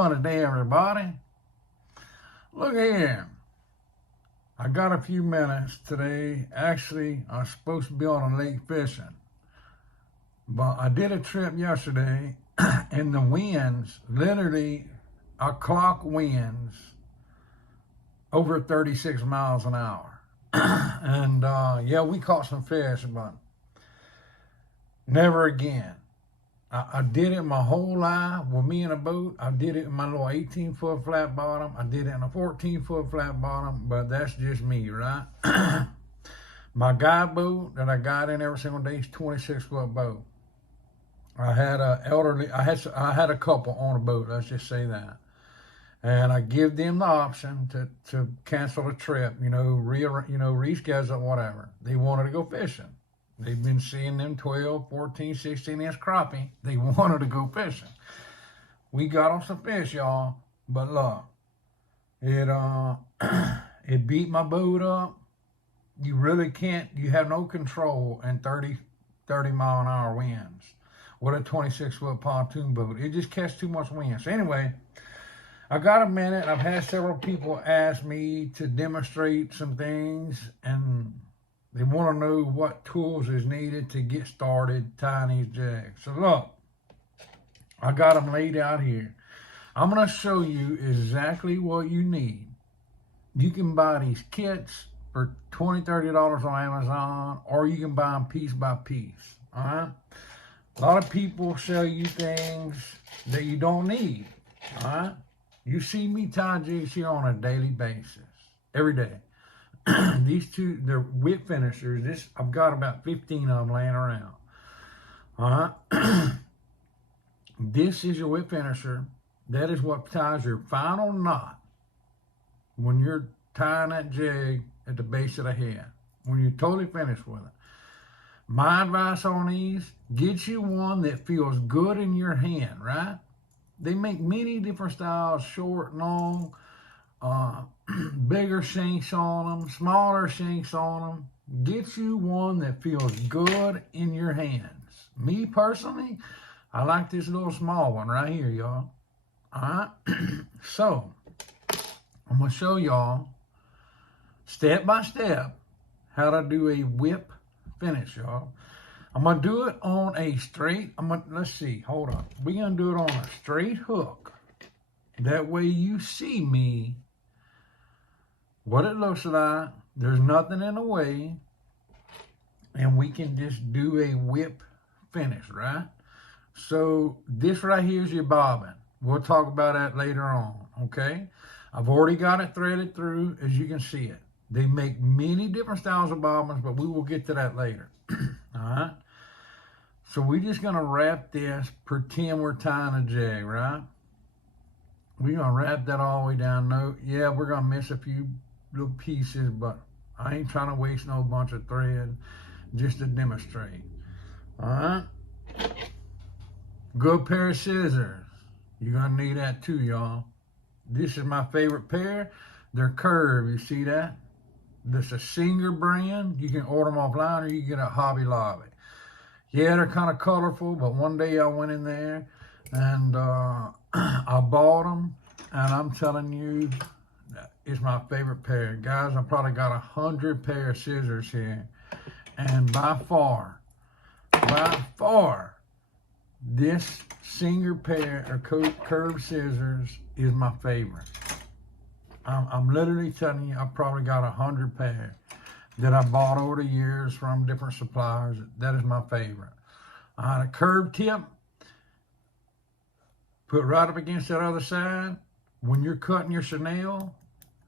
doing today, everybody? Look here. I got a few minutes today. Actually, I was supposed to be on a lake fishing. But I did a trip yesterday, and the winds, literally, our clock winds over 36 miles an hour. And yeah, we caught some fish, but never again. I did it my whole life with me in a boat. I did it in my little 18-foot flat bottom. I did it in a 14-foot flat bottom, but that's just me, right? My guide boat that I got in every single day is 26-foot boat. I had I had a couple on a boat, let's just say that. And I give them the option to cancel a trip, reschedule, whatever. They wanted to go fishing. They've been seeing them 12, 14, 16-inch crappie. They wanted to go fishing. We got them some fish, y'all. But look, it beat my boat up. You really can't, you have no control in 30 mile an hour winds with a 26-foot pontoon boat. It just catches too much wind. So anyway, I got a minute. I've had several people ask me to demonstrate some things, and they want to know what tools is needed to get started tying these jigs. So look, I got them laid out here. I'm going to show you exactly what you need. You can buy these kits for $20, $30 on Amazon, or you can buy them piece by piece. All right? A lot of people sell you things that you don't need. All right? You see me tie jigs here on a daily basis, every day. These two, they're whip finishers. I've got about 15 of them laying around. All right. This is your whip finisher. That is what ties your final knot when you're tying that jig at the base of the head, when you're totally finished with it. My advice on these, get you one that feels good in your hand, right? They make many different styles, short, long, bigger shanks on them, smaller shanks on them. Get you one that feels good in your hands. Me personally, I like this little small one right here, y'all. All right. So I'm going to show y'all step by step how to do a whip finish, y'all. I'm going to do it on a straight, let's see, hold on. We're going to do it on a straight hook. That way you see me, what it looks like. There's nothing in the way. And we can just do a whip finish, right? So this right here is your bobbin. We'll talk about that later on, okay? I've already got it threaded through, as you can see it. They make many different styles of bobbins, but we will get to that later. All right? So we're just going to wrap this, pretend we're tying a jig, right? We're going to wrap that all the way down. No, yeah, we're going to miss a few little pieces, but I ain't trying to waste no bunch of thread just to demonstrate. All right? Good pair of scissors. You're going to need that too, y'all. This is my favorite pair. They're curved. You see that? This is a Singer brand. You can order them offline, or you can get a Hobby Lobby. Yeah, they're kind of colorful, but one day I went in there and I bought them, and I'm telling you, it's my favorite pair. Guys, I probably got 100 pair of scissors here, and by far, this Singer pair of curved scissors is my favorite. I'm literally telling you, I probably got 100 pairs that I bought over the years from different suppliers. That is my favorite. A curved tip, put right up against that other side. When you're cutting your chenille,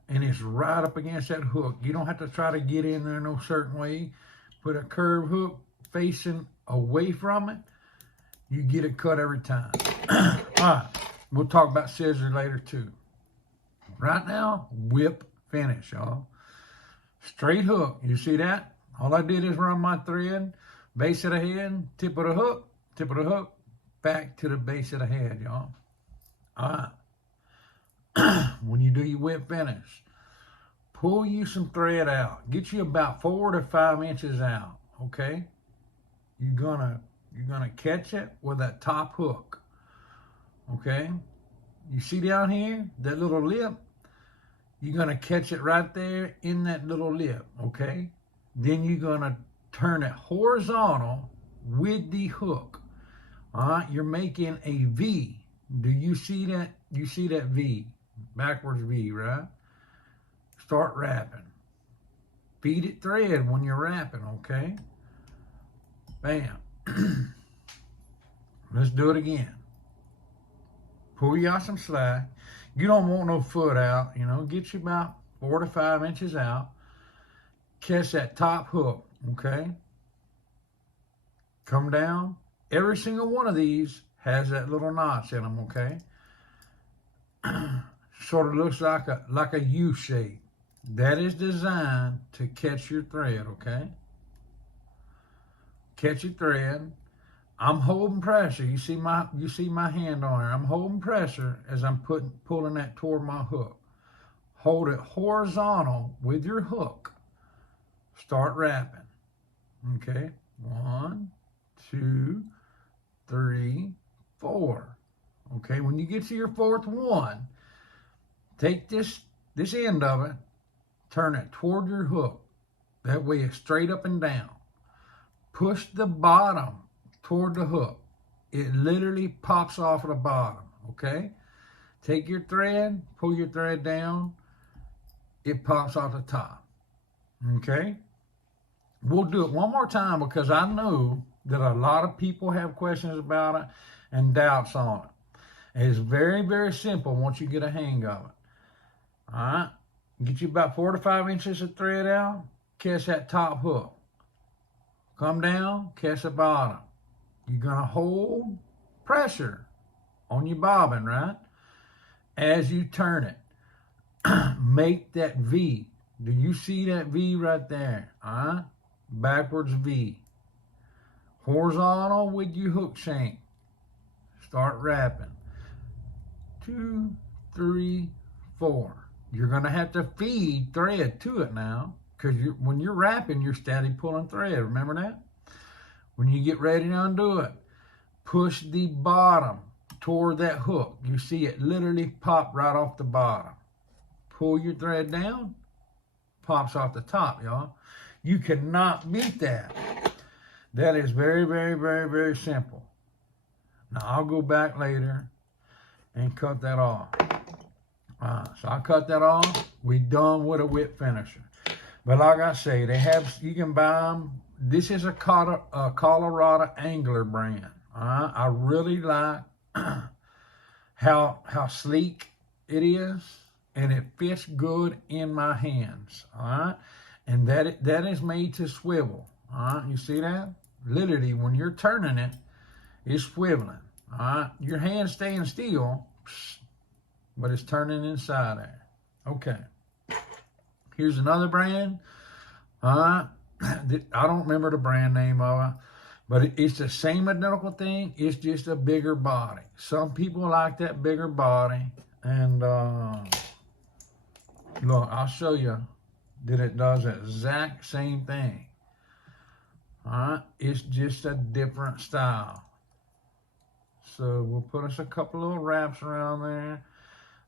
and it's right up against that hook, you don't have to try to get in there no certain way. Put a curved hook facing away from it. You get it cut every time. All right, we'll talk about scissors later too. Right now, whip finish, y'all. Straight hook, you see that? All I did is run my thread, base of the head, tip of the hook, back to the base of the head, y'all. All right. When you do your whip finish, pull you some thread out. Get you about 4 to 5 inches out, okay? You're gonna catch it with that top hook, okay? You see down here, that little lip? You're going to catch it right there in that little lip, okay? Then you're going to turn it horizontal with the hook. All right, you're making a V. Do you see that? You see that V, backwards V, right? Start wrapping. Feed it thread when you're wrapping, okay? Bam. Let's do it again. Pull you out some slack. You don't want no foot out, you know, get you about 4 to 5 inches out. Catch that top hook, okay? Come down. Every single one of these has that little notch in them, okay? Sort of looks like a U shape. That is designed to catch your thread, okay? Catch your thread. I'm holding pressure. You see my hand on there. I'm holding pressure as I'm pulling that toward my hook. Hold it horizontal with your hook. Start wrapping. Okay. 1, 2, 3, 4. Okay. When you get to your fourth one, take this end of it, turn it toward your hook. That way it's straight up and down. Push the bottom toward the hook. It literally pops off at the bottom, okay? Take your thread, pull your thread down, it pops off the top, okay? We'll do it one more time because I know that a lot of people have questions about it and doubts on it. It's very, very simple once you get a hang of it. All right? Get you about 4 to 5 inches of thread out, catch that top hook. Come down, catch the bottom. You're going to hold pressure on your bobbin, right? As you turn it, make that V. Do you see that V right there? Backwards V. Horizontal with your hook shank. Start wrapping. 2, 3, 4. You're going to have to feed thread to it now, because when you're wrapping, you're steady pulling thread. Remember that? When you get ready to undo it, push the bottom toward that hook. You see it literally pop right off the bottom. Pull your thread down, pops off the top, y'all. You cannot beat that. That is very, very, very, very simple. Now, I'll go back later and cut that off. So I cut that off. We done with a whip finisher. But like I say, you can buy them. This is a Colorado Angler brand. I really like how sleek it is, and it fits good in my hands. All right, and that is made to swivel. All right, you see that? Literally, when you're turning it, it's swiveling. All right, your hand's staying still, but it's turning inside there. Okay. Here's another brand. I don't remember the brand name of it, but it's the same identical thing. It's just a bigger body. Some people like that bigger body. And look, I'll show you that it does the exact same thing. All right, it's just a different style. So we'll put us a couple little wraps around there.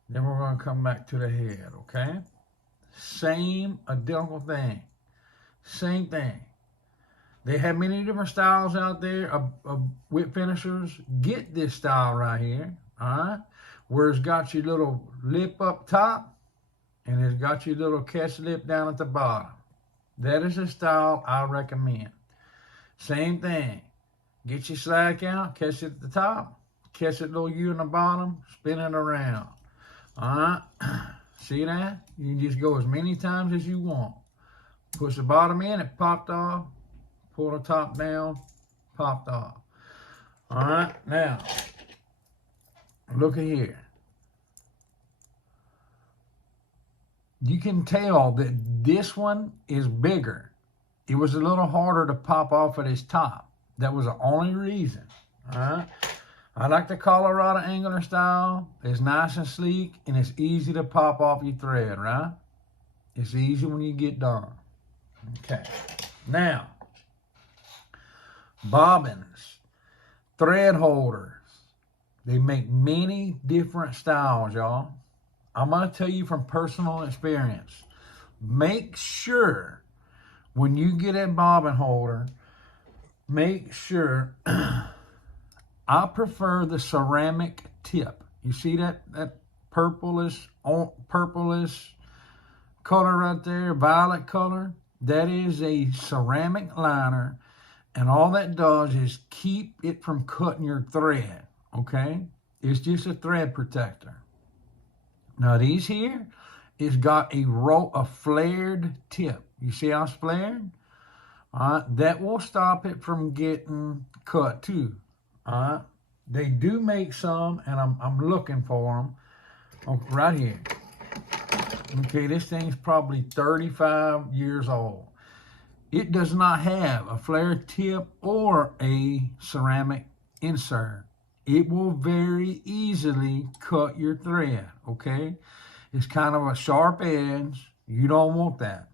Then we're going to come back to the head, okay? Same identical thing. Same thing. They have many different styles out there of whip finishers. Get this style right here, all right? Where it's got your little lip up top and it's got your little catch lip down at the bottom. That is the style I recommend. Same thing. Get your slack out, catch it at the top, catch that little U in the bottom, spin it around. All right? See that? You can just go as many times as you want. Push the bottom in, it popped off. Pull the top down, popped off. All right, now, look at here. You can tell that this one is bigger. It was a little harder to pop off at its top. That was the only reason. All right. I like the Colorado Angler style. It's nice and sleek, and it's easy to pop off your thread, right? It's easy when you get done. Okay. Now, bobbins, thread holders, They make many different styles, y'all. I'm going to tell you from personal experience. Make sure when you get a bobbin holder, make sure I prefer the ceramic tip. You see that purplish color right there, violet color? That is a ceramic liner, and all that does is keep it from cutting your thread, okay? It's just a thread protector. Now these here, it's got a flared tip. You see how it's flared? All right, that will stop it from getting cut too. All right, they do make some, and I'm looking for them. Oh, right here. Okay, this thing's probably 35 years old. It does not have a flared tip or a ceramic insert. It will very easily cut your thread, okay? It's kind of a sharp edge. You don't want that.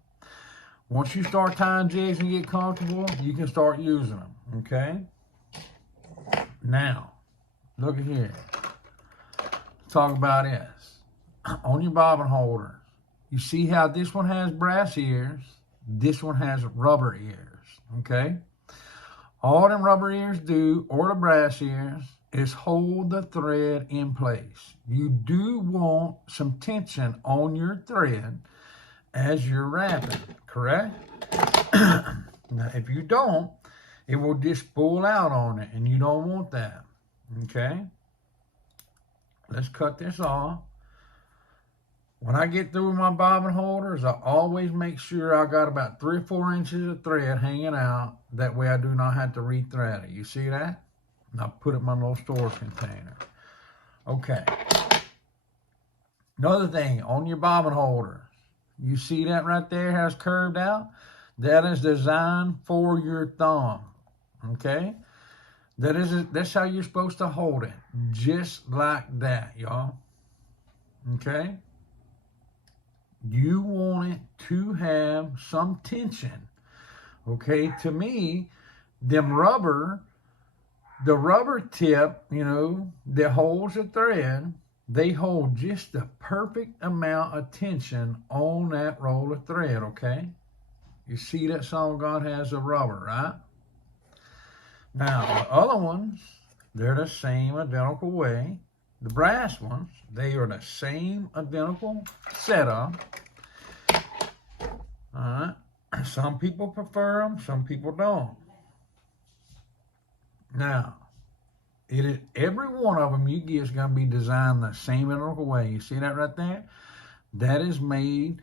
Once you start tying jigs and get comfortable, you can start using them, okay? Now, look at here. Let's talk about this. On your bobbin holder, you see how this one has brass ears, this one has rubber ears, okay? All them rubber ears do, or the brass ears, is hold the thread in place. You do want some tension on your thread as you're wrapping, correct? Now, if you don't, it will just spool out on it, and you don't want that, okay? Let's cut this off. When I get through with my bobbin holders, I always make sure I got about 3 or 4 inches of thread hanging out. That way I do not have to rethread it. You see that? And I put it in my little storage container. Okay. Another thing, on your bobbin holder, you see that right there, how it's curved out? That is designed for your thumb, okay? That's how you're supposed to hold it, just like that, y'all, okay? You want it to have some tension, okay? To me, the rubber tip, you know, that holds the thread, they hold just the perfect amount of tension on that roll of thread, okay? You see that some God has a rubber, right? Now, the other ones, they're the same identical way. The brass ones, they are the same identical setup. All right. Some people prefer them, some people don't. Now, it is every one of them you get is going to be designed the same identical way. You see that right there? That is made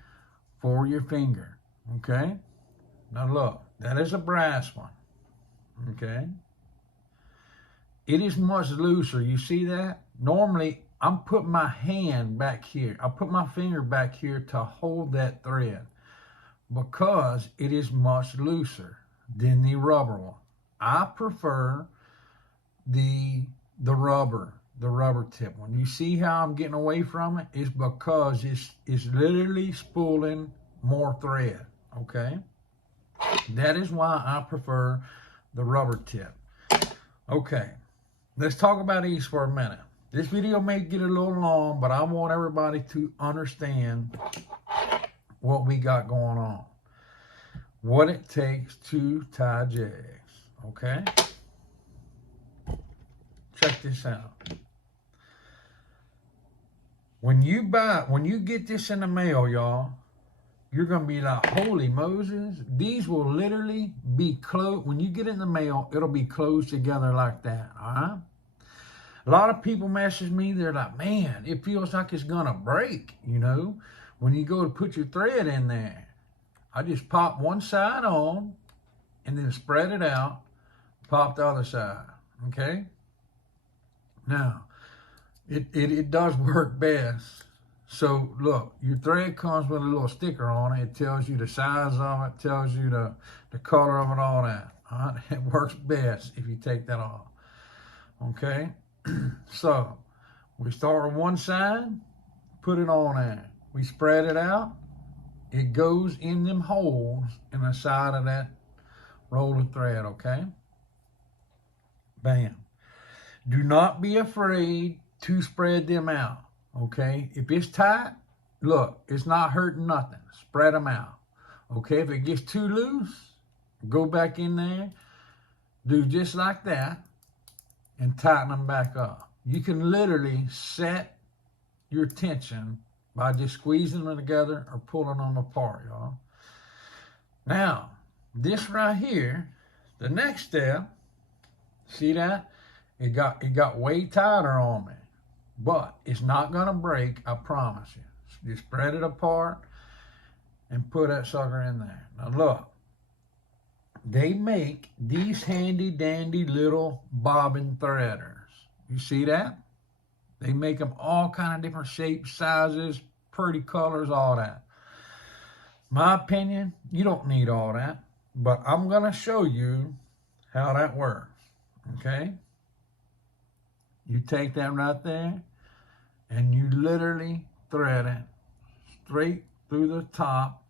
for your finger. Okay? Now look, that is a brass one. Okay? It is much looser. You see that? Normally, I'm putting my hand back here. I put my finger back here to hold that thread because it is much looser than the rubber one. I prefer the rubber tip one. You see how I'm getting away from it? It's because it's literally spooling more thread, okay? That is why I prefer the rubber tip. Okay, let's talk about these for a minute. This video may get a little long, but I want everybody to understand what we got going on. What it takes to tie jigs, okay? Check this out. When you get this in the mail, y'all, you're going to be like, holy Moses, these will literally be closed. When you get it in the mail, it'll be closed together like that, all right? A lot of people message me, they're like, man, it feels like it's going to break, you know, when you go to put your thread in there. I just pop one side on and then spread it out, pop the other side, okay? Now, it does work best. So, look, your thread comes with a little sticker on it. It tells you the size of it, tells you the color of it, all that. All right? It works best if you take that off, okay? So, we start with one side, put it on there. We spread it out. It goes in them holes in the side of that roll of thread, okay? Bam. Do not be afraid to spread them out, okay? If it's tight, look, it's not hurting nothing. Spread them out, okay? If it gets too loose, go back in there, do just like that, and tighten them back up. You can literally set your tension by just squeezing them together or pulling them apart, y'all. Now, this right here, the next step, see that? It got way tighter on me, but it's not gonna break, I promise you. Just spread it apart and put that sucker in there. Now look, they make these handy dandy little bobbin threaders. You see that? They make them all kind of different shapes, sizes, pretty colors, all that. My opinion, you don't need all that, but I'm gonna show you how that works, okay? You take that right there and you literally thread it straight through the top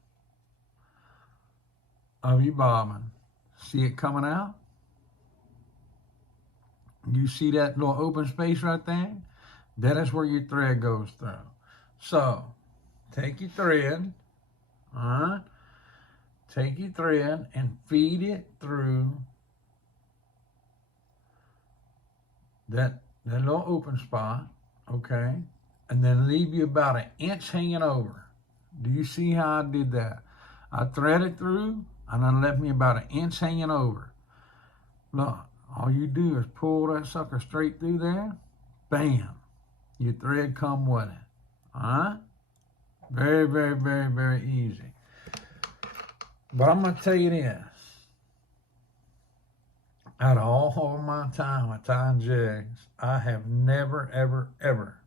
of your bobbin. See it coming out? You see that little open space right there? That is where your thread goes through. So, take your thread, all right? Take your thread and feed it through that little open spot, okay? And then leave you about an inch hanging over. Do you see how I did that? I threaded through and then left me about an inch hanging over. Look, all you do is pull that sucker straight through there. Bam. Your thread come with it. All right? Very, very, very, very easy. But I'm going to tell you this. Out of all my time at tying jigs, I have never, ever, ever,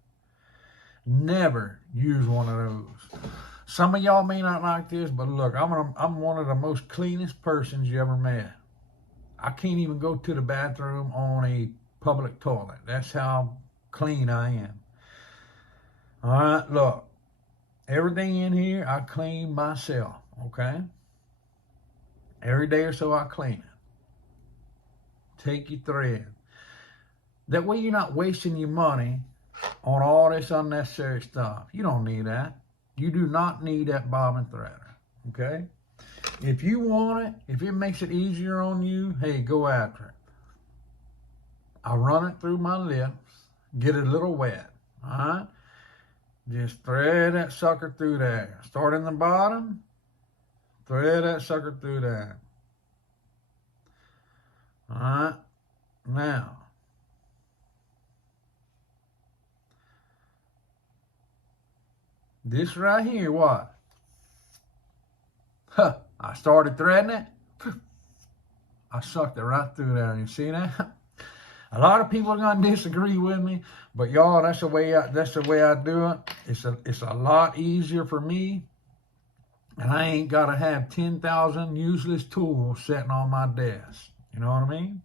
never used one of those. Some of y'all may not like this, but look, I'm one of the most cleanest persons you ever met. I can't even go to the bathroom on a public toilet. That's how clean I am. All right, look, everything in here I clean myself, okay? Every day or so I clean it. Take your thread. That way you're not wasting your money on all this unnecessary stuff. You don't need that. You do not need that bobbin threader, okay? If you want it, if it makes it easier on you, hey, go after it. I run it through my lips, get it a little wet, all right? Just thread that sucker through there. Start in the bottom, thread that sucker through there. All right, now, this right here, what? Huh, I started threading it. I sucked it right through there. You see that? A lot of people are gonna disagree with me, but y'all, that's the way I do it. It's a lot easier for me, and I ain't gotta have 10,000 useless tools sitting on my desk. You know what I mean?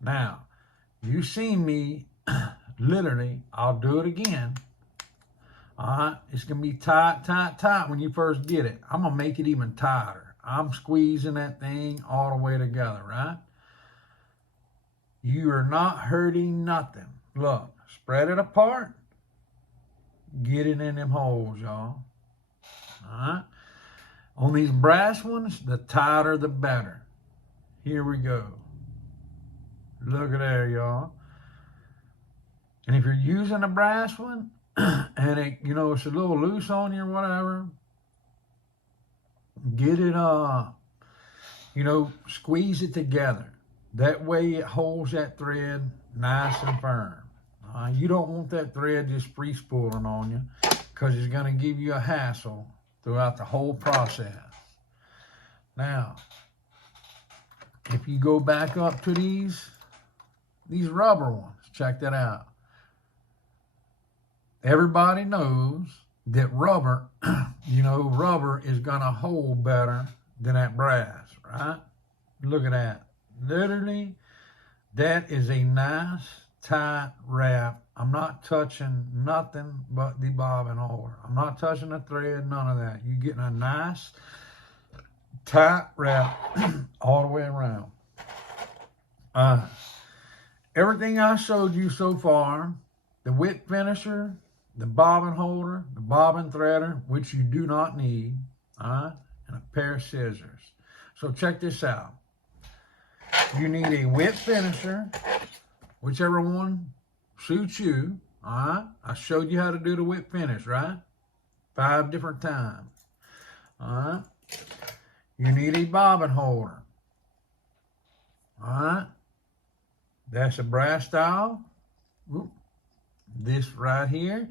Now, you seen me, literally, I'll do it again. All right, it's gonna be tight, tight, tight when you first get it. I'm gonna make it even tighter. I'm squeezing that thing all the way together, right? You are not hurting nothing. Look, spread it apart. Get it in them holes, y'all. All right? On these brass ones, the tighter the better. Here we go. Look at there, y'all. And if you're using a brass one, and it, you know, it's a little loose on you or whatever, get it, you know, squeeze it together. That way it holds that thread nice and firm. You don't want that thread just free spooling on you, because it's going to give you a hassle throughout the whole process. Now, if you go back up to these rubber ones, check that out. Everybody knows that rubber, you know, rubber is going to hold better than that brass, right? Look at that. Literally, that is a nice, tight wrap. I'm not touching nothing but the bobbin holder. I'm not touching the thread, none of that. You're getting a nice, tight wrap all the way around. Every everything I showed you so far, the whip finisher, the bobbin holder, the bobbin threader, which you do not need, and a pair of scissors. So check this out. You need a whip finisher, whichever one suits you. I showed you how to do the whip finish, right? 5 different times. You need a bobbin holder. That's a brass style. This right here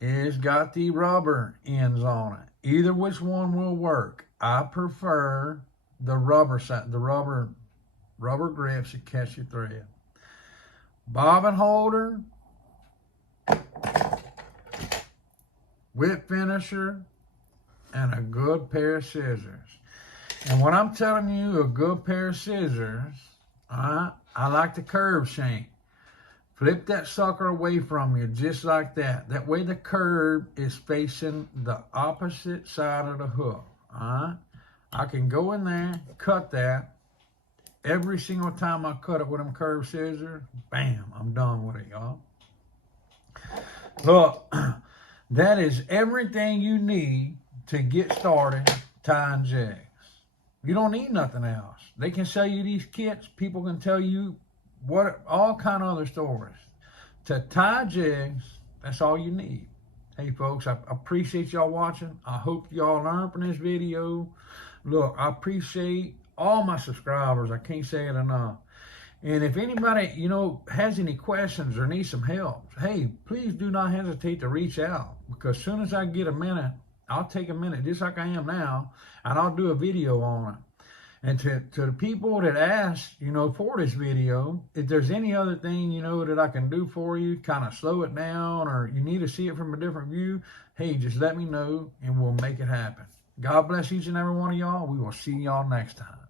is got the rubber ends on it. Either which one will work. I prefer the rubber side, the rubber grips that catch your thread. Bobbin holder, whip finisher, and a good pair of scissors. And when I'm telling you a good pair of scissors, I like the curve shank. Flip that sucker away from you just like that. That way the curve is facing the opposite side of the hook. I can go in there, cut that. Every single time I cut it with them curved scissors, bam, I'm done with it, y'all. Look, that is everything you need to get started tying jigs. You don't need nothing else. They can sell you these kits. People can tell you all kind of other stories. To tie jigs, that's all you need. Hey folks, I appreciate y'all watching. I hope y'all learned from this video. Look, I appreciate all my subscribers. I can't say it enough. And if anybody, has any questions or needs some help, hey, please do not hesitate to reach out. Because as soon as I get a minute, I'll take a minute, just like I am now, and I'll do a video on it. And to the people that asked, for this video, if there's any other thing, that I can do for you, kind of slow it down, or you need to see it from a different view, hey, just let me know, and we'll make it happen. God bless each and every one of y'all. We will see y'all next time.